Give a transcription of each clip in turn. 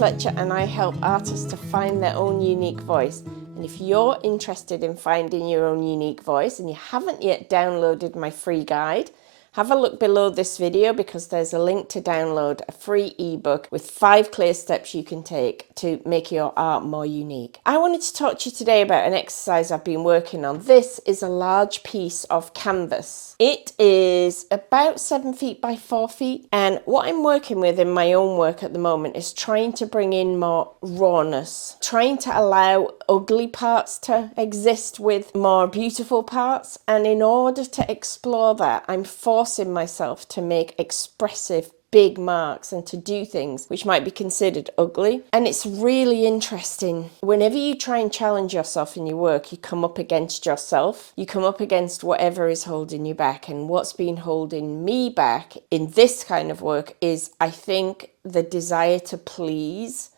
Fletcher and I help artists to find their own unique voice. And if you're interested in finding your own unique voice and you haven't yet downloaded my free guide, have a look below this video because there's a link to download a free ebook with 5 clear steps you can take to make your art more unique. I wanted to talk to you today about an exercise I've been working on. This is a large piece of canvas. It is about 7 feet by 4 feet, and what I'm working with in my own work at the moment is trying to bring in more rawness, trying to allow ugly parts to exist with more beautiful parts, and in order to explore that, I'm forcing myself to make expressive big marks and to do things which might be considered ugly. And it's really interesting. Whenever you try and challenge yourself in your work, you come up against yourself. You come up against whatever is holding you back. And what's been holding me back in this kind of work is, I think, the desire to please.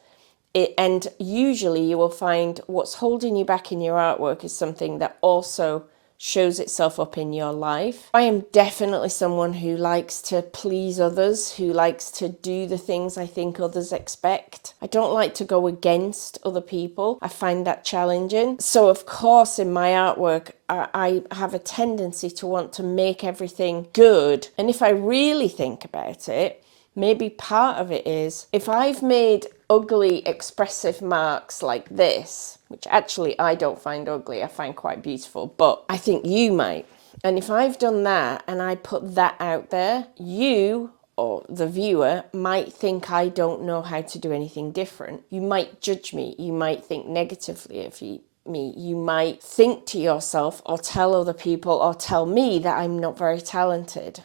And usually you will find what's holding you back in your artwork is something that also shows itself up in your life. I am definitely someone who likes to please others, who likes to do the things I think others expect. I don't like to go against other people. I find that challenging. So of course in my artwork, I have a tendency to want to make everything good. And if I really think about it, maybe part of it is if I've made ugly expressive marks like this, which actually I don't find ugly, I find quite beautiful, but I think you might. And if I've done that and I put that out there, you or the viewer might think I don't know how to do anything different. You might judge me. You might think negatively of me. You might think to yourself or tell other people or tell me that I'm not very talented.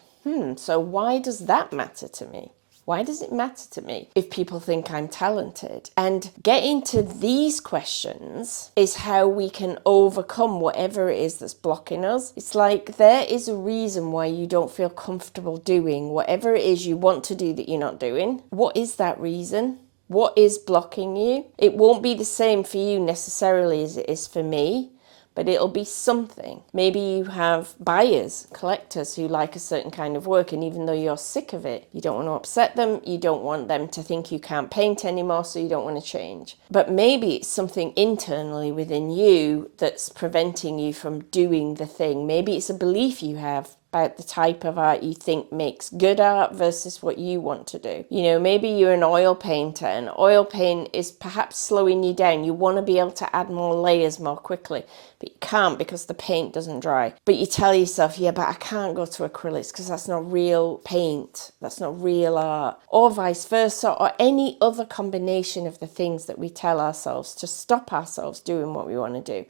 So why does that matter to me? Why does it matter to me if people think I'm talented? And getting to these questions is how we can overcome whatever it is that's blocking us. It's like there is a reason why you don't feel comfortable doing whatever it is you want to do that you're not doing. What is that reason? What is blocking you? It won't be the same for you necessarily as it is for me, but it'll be something. Maybe you have buyers, collectors who like a certain kind of work, and even though you're sick of it, you don't want to upset them, you don't want them to think you can't paint anymore, so you don't want to change. But maybe it's something internally within you that's preventing you from doing the thing. Maybe it's a belief you have about the type of art you think makes good art versus what you want to do. You know, maybe you're an oil painter and oil paint is perhaps slowing you down. You want to be able to add more layers more quickly, but you can't because the paint doesn't dry. But you tell yourself, yeah, but I can't go to acrylics because that's not real paint. That's not real art. Or vice versa, or any other combination of the things that we tell ourselves to stop ourselves doing what we want to do.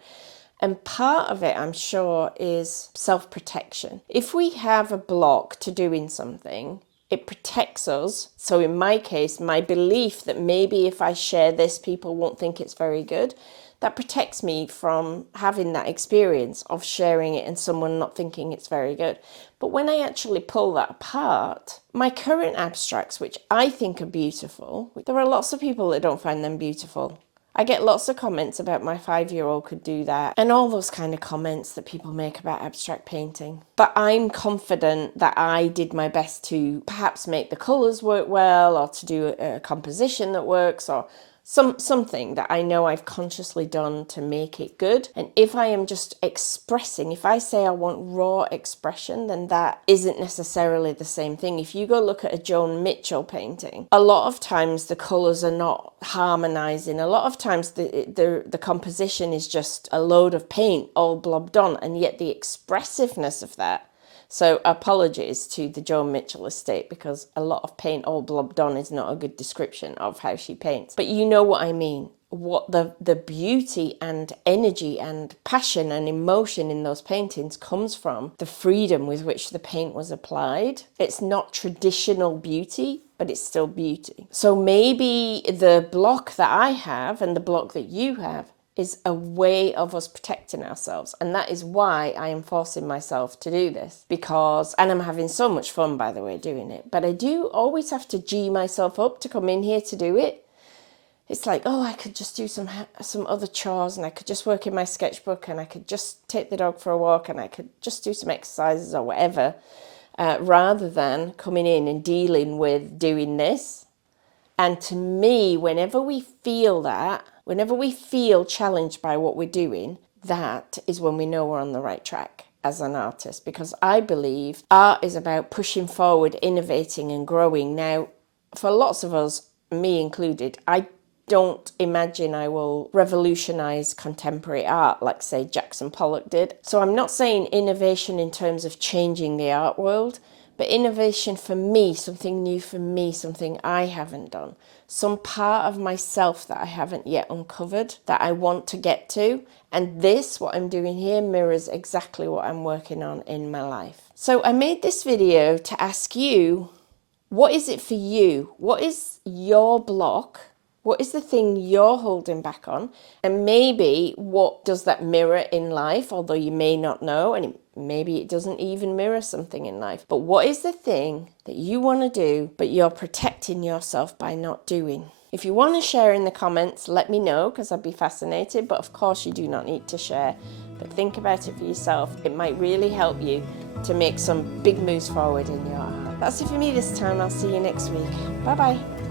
And part of it, I'm sure, is self-protection. If we have a block to doing something, it protects us. So in my case, my belief that maybe if I share this, people won't think it's very good, that protects me from having that experience of sharing it and someone not thinking it's very good. But when I actually pull that apart, my current abstracts, which I think are beautiful, there are lots of people that don't find them beautiful. I get lots of comments about my 5-year-old could do that and all those kind of comments that people make about abstract painting. But I'm confident that I did my best to perhaps make the colours work well or to do a composition that works or something that I know I've consciously done to make it good. And if I am just expressing, if I say I want raw expression, then that isn't necessarily the same thing. If you go look at a Joan Mitchell painting, a lot of times the colours are not harmonizing. A lot of times the composition is just a load of paint all blobbed on, and yet the expressiveness of that. So apologies to the Joan Mitchell estate because a lot of paint all blobbed on is not a good description of how she paints. But you know what I mean. What the beauty and energy and passion and emotion in those paintings comes from the freedom with which the paint was applied. It's not traditional beauty, but it's still beauty. So maybe the block that I have and the block that you have is a way of us protecting ourselves. And that is why I am forcing myself to do this. Because, and I'm having so much fun, by the way, doing it. But I do always have to G myself up to come in here to do it. It's like, oh, I could just do some other chores and I could just work in my sketchbook and I could just take the dog for a walk and I could just do some exercises or whatever, rather than coming in and dealing with doing this. And to me, whenever we feel that, whenever we feel challenged by what we're doing, that is when we know we're on the right track as an artist, because I believe art is about pushing forward, innovating and growing. Now, for lots of us, me included, I don't imagine I will revolutionize contemporary art like, say, Jackson Pollock did. So I'm not saying innovation in terms of changing the art world, but innovation for me, something new for me, something I haven't done, some part of myself that I haven't yet uncovered that I want to get to. And this, what I'm doing here, mirrors exactly what I'm working on in my life. So I made this video to ask you, what is it for you? What is your block? What is the thing you're holding back on? And maybe what does that mirror in life, although you may not know, and maybe it doesn't even mirror something in life. But what is the thing that you want to do, but you're protecting yourself by not doing? If you want to share in the comments, let me know, because I'd be fascinated. But of course, you do not need to share. But think about it for yourself. It might really help you to make some big moves forward in your art. That's it for me this time. I'll see you next week. Bye-bye.